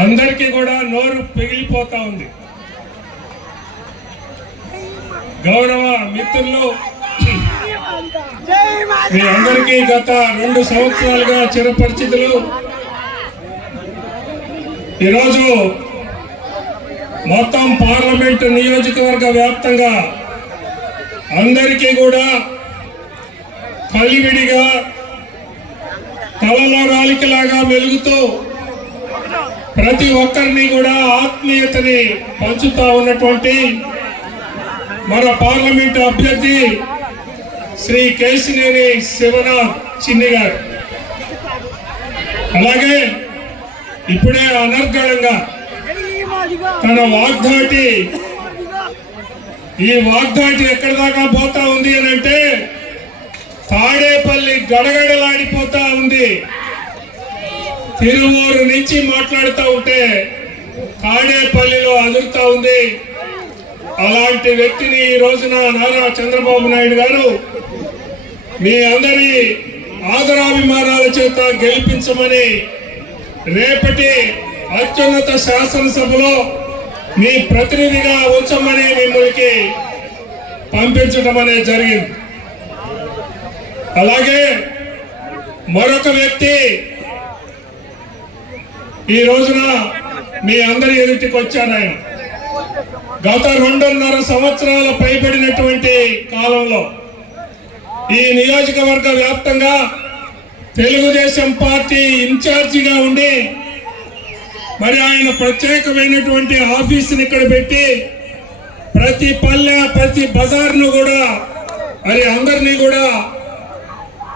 అందరికీ కూడా నోరు పెగిలిపోతా ఉంది. గౌరవ మిత్రులు మీ అందరికీ గత రెండు సంవత్సరాలుగా చిరపరిచితులు. ఈరోజు మొత్తం పార్లమెంటు నియోజకవర్గ వ్యాప్తంగా అందరికీ కూడా కలివిడిగా తలలో రాలికలాగా మెలుగుతూ ప్రతి ఒక్కరిని కూడా ఆత్మీయతని పంచుతా ఉన్నటువంటి మన పార్లమెంట్ అభ్యర్థి శ్రీ కేసినేని శివనాథ్ చిన్ని గారు. అలాగే ఇప్పుడే అనర్గళంగా తన వాగ్దాటి ఈ వాగ్దాటి ఎక్కడి దాకా పోతా ఉంది అని అంటే తాడేపల్లి గడగడలాడిపోతా ఉంది. తిరువూరు నుంచి మాట్లాడుతూ ఉంటే తాడేపల్లిలో అదురుతా ఉంది. అలాంటి వ్యక్తిని ఈ రోజున నారా చంద్రబాబు నాయుడు గారు మీ అందరి ఆదరాభిమానాల చేత గెలిపించమని రేపటి అత్యున్నత శాసనసభలో మీ ప్రతినిధిగా ఉంచమని మిమ్మల్ని పంపించడం అనేది జరిగింది. అలాగే మరొక వ్యక్తి ఈ రోజున మీ అందరి ఎదుటికి వచ్చాను ఆయన. గత రెండున్నర సంవత్సరాల పైబడినటువంటి కాలంలో ఈ నియోజకవర్గ వ్యాప్తంగా తెలుగుదేశం పార్టీ ఇన్ఛార్జిగా ఉండి మరి ఆయన ప్రత్యేకమైనటువంటి ఆఫీసుని ఇక్కడ పెట్టి ప్రతి పల్లె ప్రతి బజార్ను కూడా మరి అందరినీ కూడా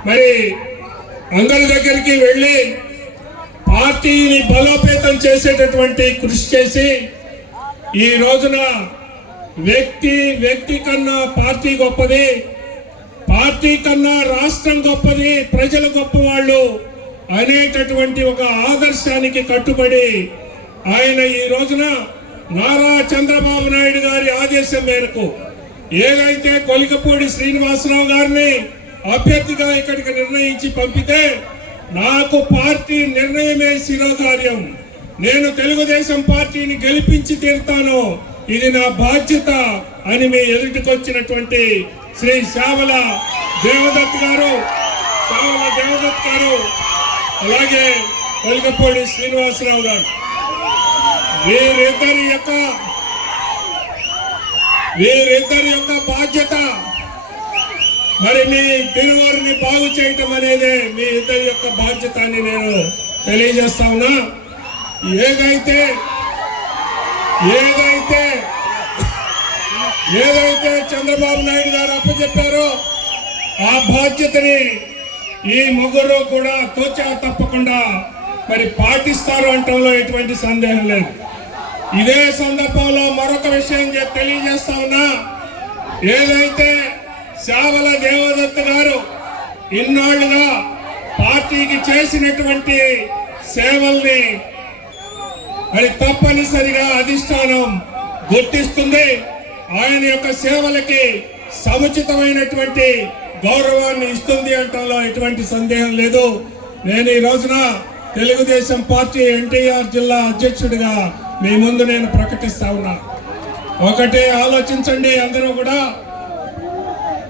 మరి అందరి దగ్గరికి వెళ్ళి పార్టీని బలోపేతం చేసేటటువంటి కృషి చేసి ఈ రోజున వ్యక్తి వ్యక్తి కన్నా పార్టీ గొప్పది. పార్టీ కన్నా రాష్ట్రం గొప్పది ప్రజలు గొప్పవాళ్ళు అనేటటువంటి ఒక ఆదర్శానికి కట్టుబడి ఆయన ఈ రోజున నారా చంద్రబాబు నాయుడు గారి ఆదేశం మేరకు ఏదైతే కొలికపూడి శ్రీనివాసరావు గారిని అభ్యర్థిగా ఇక్కడికి నిర్ణయించి పంపితే నాకు పార్టీ నిర్ణయమే శిరోధార్యం నేను తెలుగుదేశం పార్టీని గెలిపించి తీరుతాను ఇది నా బాధ్యత అని మీ ఎదుటికొచ్చినటువంటి శ్రీ శ్యామల దేవదత్ గారు శ్యామల దేవదత్ గారు అలాగే వెలగపూడి శ్రీనివాసరావు గారు. వీరిద్దరి యొక్క వీరిద్దరి యొక్క బాధ్యత మరి మీ తిరువారిని బాగు చేయటం అనేది మీ ఇద్దరి యొక్క బాధ్యత అని నేను తెలియజేస్తా ఉన్నా. ఏదైతే ఏదైతే ఏదైతే చంద్రబాబు నాయుడు గారు అప్పచెప్పారో ఆ బాధ్యతని ఈ ముగ్గురు కూడా తోచా తప్పకుండా మరి పాటిస్తారు అంటంలో ఎటువంటి సందేహం లేదు. ఇదే సందర్భంలో మరొక విషయం తెలియజేస్తా ఉన్నా. ఏదైతే శావల దేవదత్త గారు ఇన్నాళ్ళుగా పార్టీకి చేసినటువంటి సేవల్ని మరి తప్పనిసరిగా అధిష్టానం గుర్తిస్తుంది. ఆయన యొక్క సేవలకి సముచితమైనటువంటి గౌరవాన్ని ఇస్తుంది అంటంలో ఎటువంటి సందేహం లేదు. నేను ఈ రోజున తెలుగుదేశం పార్టీ ఎన్టీఆర్ జిల్లా అధ్యక్షుడిగా మీ ముందు నేను ప్రకటిస్తా ఉన్నా. ఒకటే ఆలోచించండి అందరూ కూడా.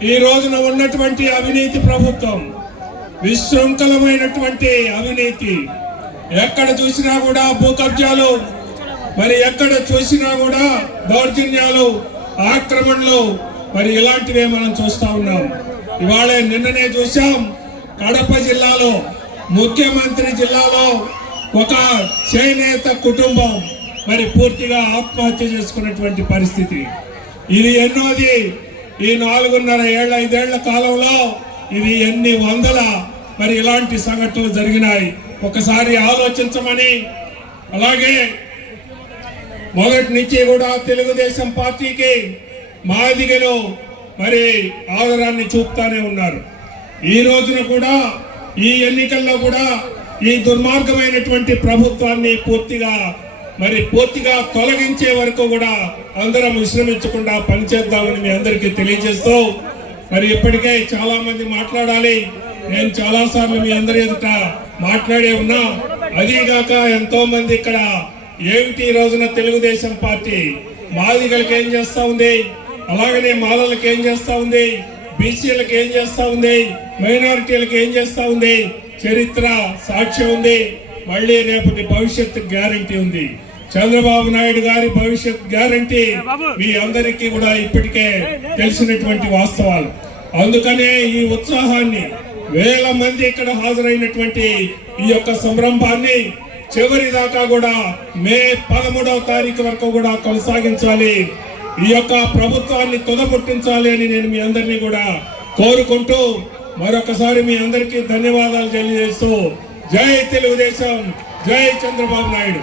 ఈ రోజున ఉన్నటువంటి అవినీతి ప్రభుత్వం విశృంఖలమైనటువంటి అవినీతి ఎక్కడ చూసినా కూడా భూ కబ్జాలు మరి ఎక్కడ చూసినా కూడా దౌర్జన్యాలు ఆక్రమణలు మరి ఇలాంటివే మనం చూస్తా ఉన్నాం. ఇవాళ నిన్ననే చూసాం కడప జిల్లాలో ముఖ్యమంత్రి జిల్లాలో ఒక చేనేత కుటుంబం మరి పూర్తిగా ఆత్మహత్య చేసుకున్నటువంటి పరిస్థితి. ఇది ఎన్నోది ఈ నాలుగున్నర ఏళ్ళ ఐదేళ్ళ కాలంలో ఇది ఎన్ని వందల మరి ఇలాంటి సంఘటనలు జరిగినాయి. ఒకసారి ఆలోచించమని అలాగే మొదటి నుంచి కూడా తెలుగుదేశం పార్టీకి మాదిగలో మరి ఆదరాన్ని చూపుతానే ఉన్నారు. ఈ రోజున కూడా ఈ ఎన్నికల్లో కూడా ఈ దుర్మార్గమైనటువంటి ప్రభుత్వాన్ని పూర్తిగా మరి పూర్తిగా తొలగించే వరకు కూడా అందరం విశ్రమించకుండా పనిచేద్దామని మీ అందరికీ తెలియజేస్తూ మరి ఇప్పటికే చాలా మంది మాట్లాడాలి. నేను చాలా సార్లు మీ అందరి ఎదుట మాట్లాడే ఉన్నా. అదీగాక ఎంతో మంది ఇక్కడ ఏమిటి ఈ రోజున తెలుగుదేశం పార్టీ? మాదిగలకి ఏం చేస్తా ఉంది? అలాగనే మాలలకు ఏం చేస్తా ఉంది? బీసీలకు ఏం చేస్తా ఉంది? మైనారిటీలకు ఏం చేస్తా ఉంది? చరిత్ర సాక్ష్యం ఉంది. మళ్ళీ రేపటి భవిష్యత్తు గ్యారంటీ ఉంది. చంద్రబాబు నాయుడు గారి భవిష్యత్ గ్యారంటీ మీ అందరికీ కూడా ఇప్పటికే తెలిసినటువంటి వాస్తవాలు. అందుకనే ఈ ఉత్సాహాన్ని వేల మంది ఇక్కడ హాజరైనటువంటి ఈ యొక్క సంరంభాన్ని చివరి దాకా కూడా మే పదమూడవ తారీఖు వరకు కూడా కొనసాగించాలి. ఈ యొక్క ప్రభుత్వాన్ని తుదపుట్టించాలి అని నేను మీ అందరినీ కూడా కోరుకుంటూ మరొకసారి మీ అందరికీ ధన్యవాదాలు తెలియజేస్తూ జై తెలుగుదేశం జై చంద్రబాబు నాయుడు.